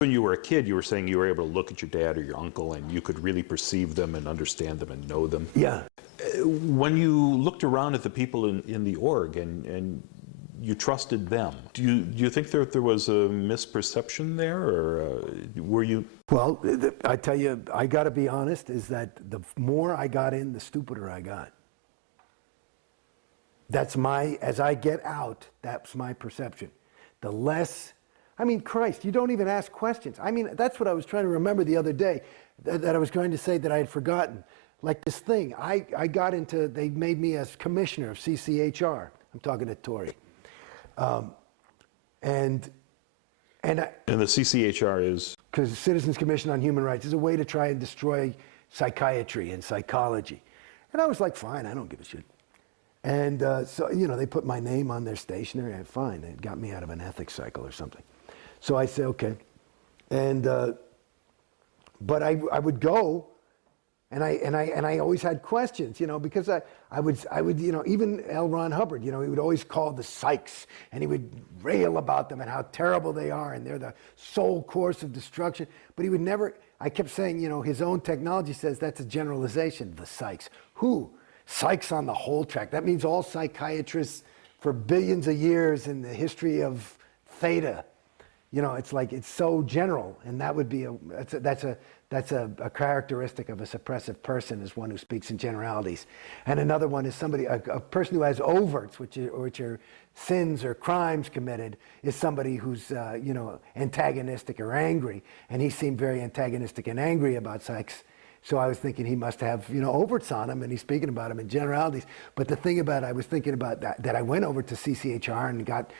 When you were a kid, you were saying you were able to look at your dad or your uncle and you could really perceive them and understand them and know them. Yeah. When you looked around at the people in the org and you trusted them, do you think there was a misperception there, or were you? Well, I tell you, I got to be honest, is that the more I got in, the stupider I got. As I get out, that's my perception. The less, I mean, Christ, you don't even ask questions. I mean, that's what I was trying to remember the other day, that I was trying to say that I had forgotten. Like this thing, I got into, they made me as commissioner of CCHR. I'm talking to Tory. And the CCHR is? Because Citizens Commission on Human Rights is a way to try and destroy psychiatry and psychology. And I was like, fine, I don't give a shit. And so, you know, they put my name on their stationery. Fine, it got me out of an ethics cycle or something. So I say, okay. And, but I would go, and I always had questions, you know, because I would, you know, even L. Ron Hubbard, you know, he would always call the psychs, and he would rail about them and how terrible they are, and they're the sole course of destruction. But he would never, I kept saying, you know, his own technology says that's a generalization, the psychs. Who? Psychs on the whole track. That means all psychiatrists for billions of years in the history of theta. You know, it's like, it's so general, and that would be that's a characteristic of a suppressive person, is one who speaks in generalities. And another one is somebody, a person who has overts, which are sins or crimes committed, is somebody who's, you know, antagonistic or angry. And he seemed very antagonistic and angry about psychs. So I was thinking he must have, you know, overts on him, and he's speaking about him in generalities. But the thing about, I was thinking about that I went over to CCHR and got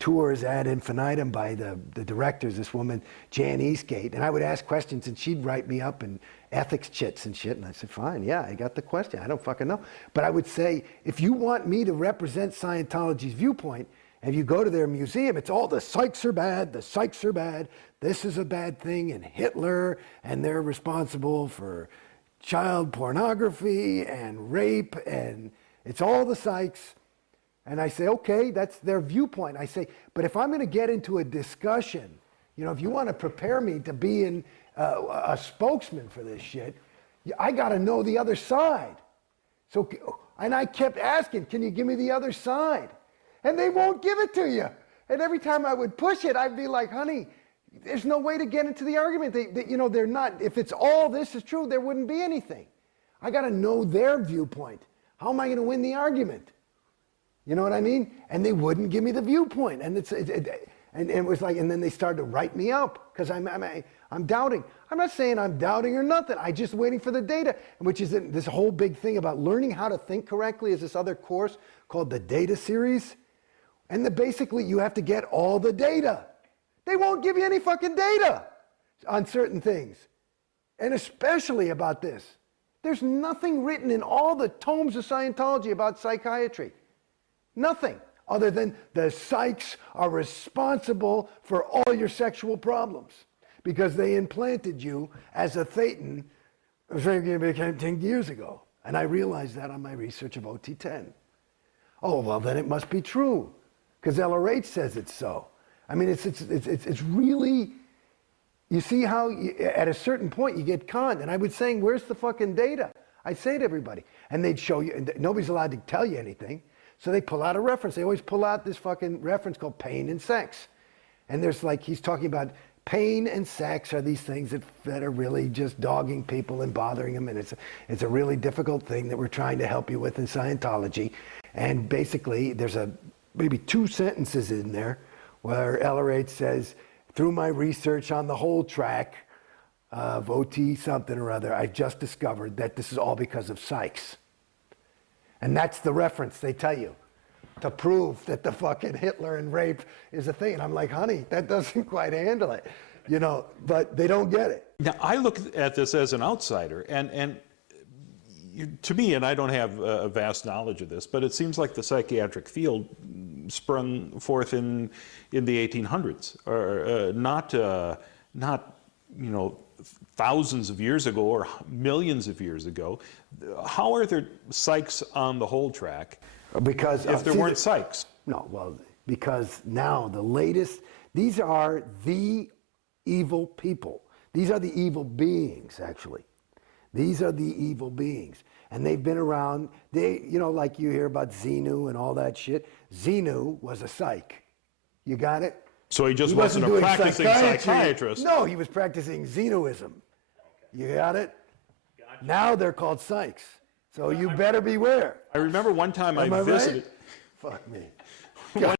tours ad infinitum by the directors, this woman, Jan Eastgate, and I would ask questions and she'd write me up in ethics chits and shit, and I said, fine, yeah, I got the question, I don't fucking know. But I would say, if you want me to represent Scientology's viewpoint, and you go to their museum, it's all the psychs are bad, the psychs are bad, this is a bad thing, and Hitler, and they're responsible for child pornography and rape, and it's all the psychs. And I say, okay, that's their viewpoint. I say, but if I'm going to get into a discussion, you know, if you want to prepare me to be a spokesman for this shit, I got to know the other side. So, and I kept asking, can you give me the other side? And they won't give it to you. And every time I would push it, I'd be like, honey, there's no way to get into the argument. They, you know, they're not, if it's all this is true, there wouldn't be anything. I got to know their viewpoint. How am I going to win the argument? You know what I mean? And they wouldn't give me the viewpoint. And it was like, and then they started to write me up because I'm doubting. I'm not saying I'm doubting or nothing. I'm just waiting for the data, which is this whole big thing about learning how to think correctly is this other course called the Data Series. And basically you have to get all the data. They won't give you any fucking data on certain things. And especially about this. There's nothing written in all the tomes of Scientology about psychiatry. Nothing other than the psychs are responsible for all your sexual problems because they implanted you as a thetan 10 years ago. And I realized that on my research of OT10. Oh, well, then it must be true because LRH says it's so. I mean, it's really, you see how at a certain point you get conned. And I was saying, where's the fucking data? I'd say to everybody. And they'd show you, and nobody's allowed to tell you anything. So they pull out a reference. They always pull out this fucking reference called pain and sex. And there's like, he's talking about pain and sex are these things that are really just dogging people and bothering them. And it's a really difficult thing that we're trying to help you with in Scientology. And basically, there's maybe 2 sentences in there where LRH says, through my research on the whole track of OT something or other, I've just discovered that this is all because of psychs. And that's the reference they tell you to prove that the fucking Hitler and rape is a thing. And I'm like, honey, that doesn't quite handle it, you know, but they don't get it. Now, I look at this as an outsider, and to me, and I don't have a vast knowledge of this, but it seems like the psychiatric field sprung forth in the 1800s, or not, you know, thousands of years ago or millions of years ago. How are there psychs on the whole track? Because if there weren't psychs? No, well, because now the latest, these are the evil people. These are the evil beings, actually. These are the evil beings. And they've been around. They, you know, like you hear about Xenu and all that shit. Xenu was a psych. You got it? So he just He wasn't a doing practicing psychiatry. psychiatrist. No, he was practicing Xenuism. You got it? Gotcha. Now they're called psychs. So you better beware. I remember one time Am I visited. Right? Fuck me.